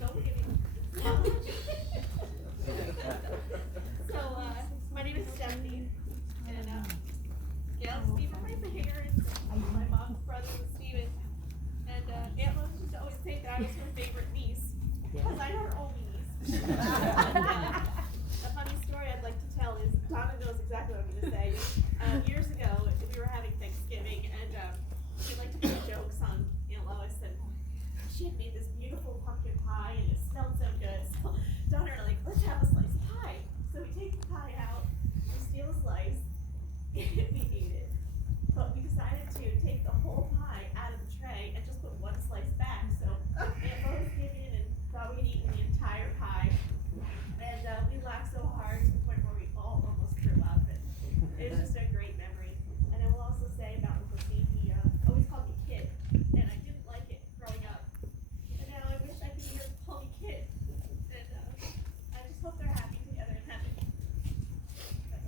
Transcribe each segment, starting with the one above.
Don't look at me. My name is Stephanie, and Gail's Stephen, my parents, my mom's brother was Stephen, and Aunt Lois used to always say that I was her favorite niece, because I'm her only niece. A funny story I'd like to tell is, Donna knows exactly what I'm going to say. Years ago, we were having Thanksgiving, and we like to play jokes on Aunt Lois, and she had made this beautiful pumpkin pie, and it smelled so good. So Donna and I were like, let's have a slice of pie. So we take the pie out, we steal a slice, and we ate it. But we decided to take the whole pie out of the tray and just put one slice back. So Aunt Lois came in and thought we'd eaten the entire pie. And we laughed so hard to the point where we all almost threw up. And it was just a great memory. And I will also say about Uncle Steve, he always called me Kid. And I didn't like it growing up. And now I wish I could hear him call me Kid. And I just hope they're happy together in heaven. That's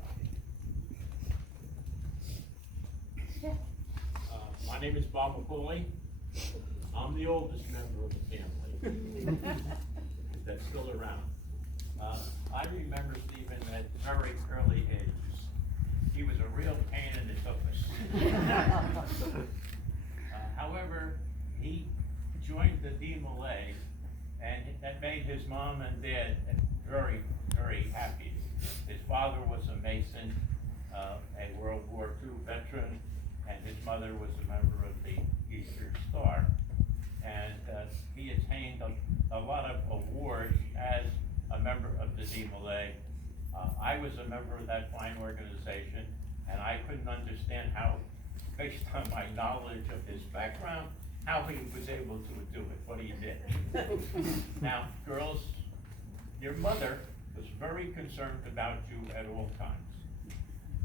all. My name is Bob McCauley. I'm the oldest member of the family that's still around. I remember Stephen at very early ages. He was a real pain in the tuchus. However, he joined the DMLA, and that made his mom and dad very, very happy. His father was a Mason, a World War II veteran, and his mother was a member of the Eastern Star. And he attained a lot of awards as a member of the DMLA. I was a member of that fine organization, and I couldn't understand how, based on my knowledge of his background, how he was able to do it, what he did. Now, girls, your mother was very concerned about you at all times.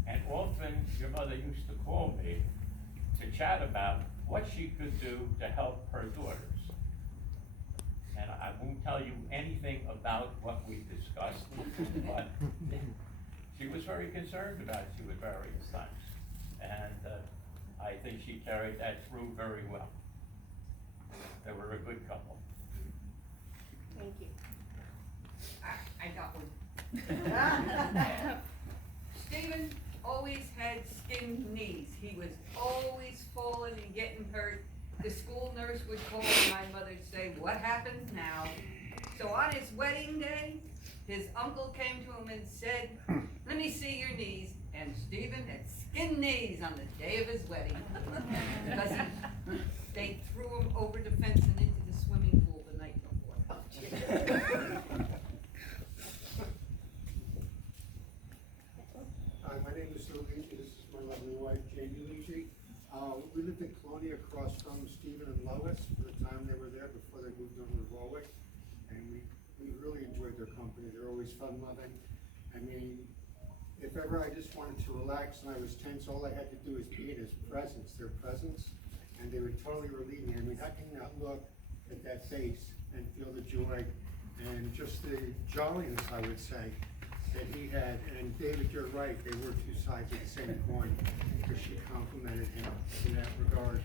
And often, your mother used to call me to chat about what she could do to help her daughters. And I won't tell you anything about what we discussed, but she was very concerned about you at various times. And I think she carried that through very well. They were a good couple. Thank you. I got one. Stephen always had skinned knees. He was always falling and getting hurt. The school nurse would call and my mother'd say, what happens now? So on his wedding day, his uncle came to him and said, let me see your knees. And Stephen had skinned knees on the day of his wedding. Because they threw him over the fence and into the swimming pool the night before. Hi, my name is Luigi. This is my lovely wife, Jamie Luigi. We lived in Colonia across from Stephen and Lois for the time they were there before they moved over to Warwick. And we really enjoyed their company. They're always fun-loving. I mean, if ever I just wanted to relax and I was tense, all I had to do was be in their presence, and they would totally relieve me. I mean, how can you not look at that face and feel the joy and just the jolliness, I would say, that he had. And David, you're right, they were two sides of the same coin, because she complimented him in that regard.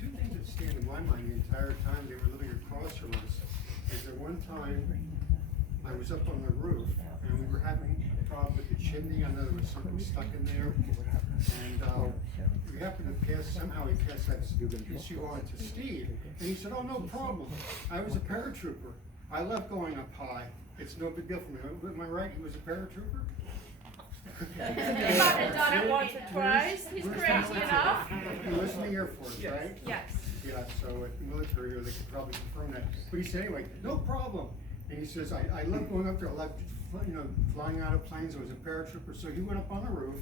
Two things that stand in my mind the entire time they were living across from us is that one time I was up on the roof and we were having a problem with the chimney. I know there was something stuck in there, and we happened to somehow he passed that issue on to Steve, and he said, oh, no problem. I was a paratrooper. I love going up high. It's no big deal for me. Am I right? He was a paratrooper? He's done it once or twice. He's crazy enough. He was in the Air Force, right? Yes. Yeah, so at the military, they could probably confirm that. But he said, anyway, no problem. And he says, I love going up there. I love, flying out of planes. I was a paratrooper. So he went up on the roof,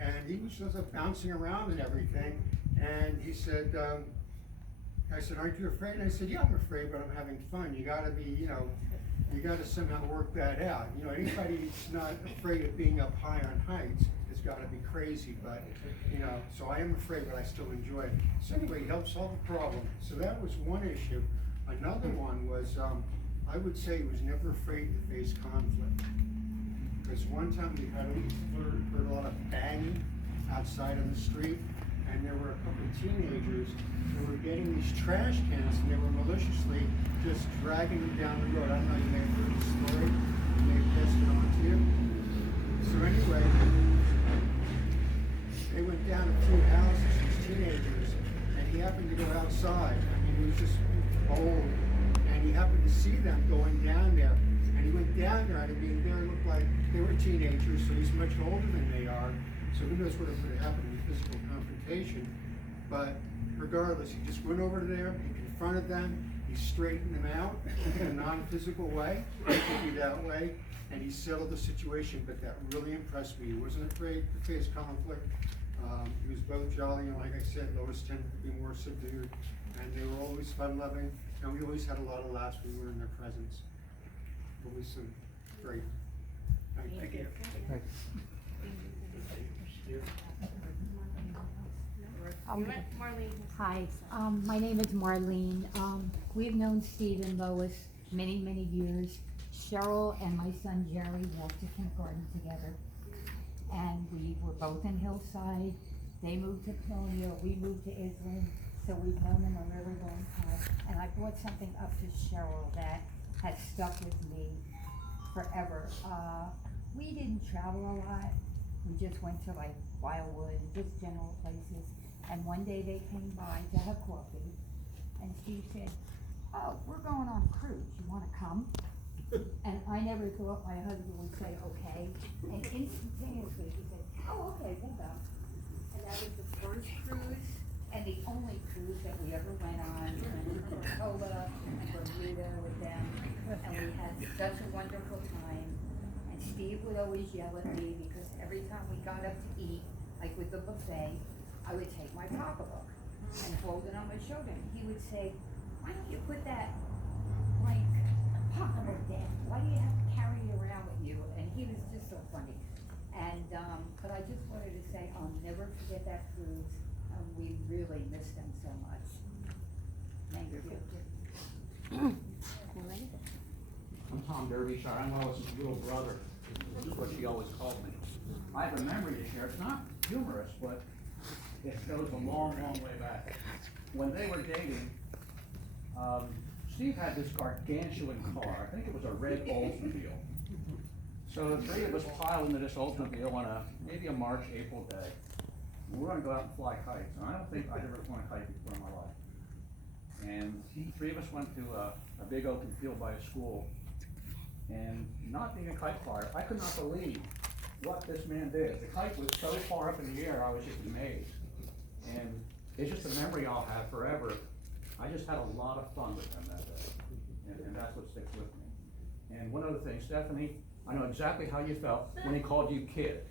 and he was just bouncing around and everything. And he said, I said, aren't you afraid? And I said, yeah, I'm afraid, but I'm having fun. You gotta be, you gotta somehow work that out. Anybody who's not afraid of being up high on heights has gotta be crazy, but, so I am afraid, but I still enjoy it. So anyway, he helped solve the problem. So that was one issue. Another one was, I would say he was never afraid to face conflict. Because one time we heard a lot of banging outside on the street, and there were a couple of teenagers who were getting these trash cans, and they were maliciously just dragging them down the road. I don't know, you may have heard the story, you may have passed it on to you. So anyway, they went down a few houses, these teenagers, and he happened to go outside. I mean, he was just old, and he happened to see them going down there. And he went down there, and I mean, they looked like they were teenagers, so he's much older than they are. So who knows what would have happened in physical confrontation. But regardless, he just went over there, he confronted them, he straightened them out in a non-physical way, it could be that way, and he settled the situation. But that really impressed me. He wasn't afraid to face conflict. He was both jolly, and like I said, Lois tended to be more subdued, and they were always fun-loving, and we always had a lot of laughs when we were in their presence. Always so great. Thank you. Marlene. Hi, my name is Marlene. We've known Steve and Lois many, many years. Cheryl and my son Jerry walked to kindergarten together. And we were both in Hillside. They moved to Colonial, we moved to Islin, so we've known them a really long time. And I brought something up to Cheryl that has stuck with me forever. We didn't travel a lot. We just went to like Wildwood, just general places. And one day they came by to have coffee, and Steve said, "Oh, we're going on a cruise, you wanna come?" And I never thought my husband would say, "Okay," and instantaneously he said, "Oh, okay, we'll go." And that was the first cruise, and the only cruise that we ever went on. We went to Coca-Cola and Bermuda with them, and we had such a wonderful time. And Steve would always yell at me, because every time we got up to eat, like with the buffet, I would take my pocketbook and hold it on my shoulder. And he would say, "Why don't you put that, like, pocketbook down? Why do you have to carry it around with you?" And he was just so funny. And, but I just wanted to say, I'll never forget that cruise. We really missed them so much. Thank you. I'm Tom Derbyshire. I'm Lois's little brother. That's what she always called me. I have a memory to share. It's not humorous, but it goes a long, long way back. When they were dating, Steve had this gargantuan car. I think it was a red Oldsmobile. So the three of us piled into this Oldsmobile on maybe a March, April day. We were gonna go out and fly kites, and I don't think I'd ever flown a kite before in my life. And the three of us went to a big open field by a school, and not being a kite flyer, I could not believe what this man did. The kite was so far up in the air, I was just amazed. And it's just a memory I'll have forever. I just had a lot of fun with them that day, and that's what sticks with me. And one other thing, Stephanie, I know exactly how you felt when he called you kid.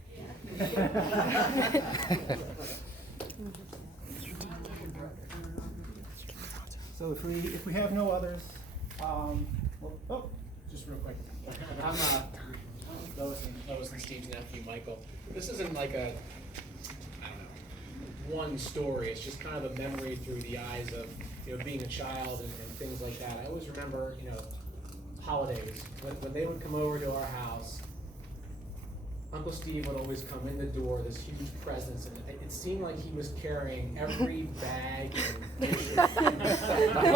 So if we have no others, Just real quick, I'm Lois and Steve's nephew, Michael. This isn't like a, I don't know, one story. It's just kind of a memory through the eyes of, being a child and things like that. I always remember, holidays, when they would come over to our house, Uncle Steve would always come in the door, this huge presence, and it seemed like he was carrying every bag and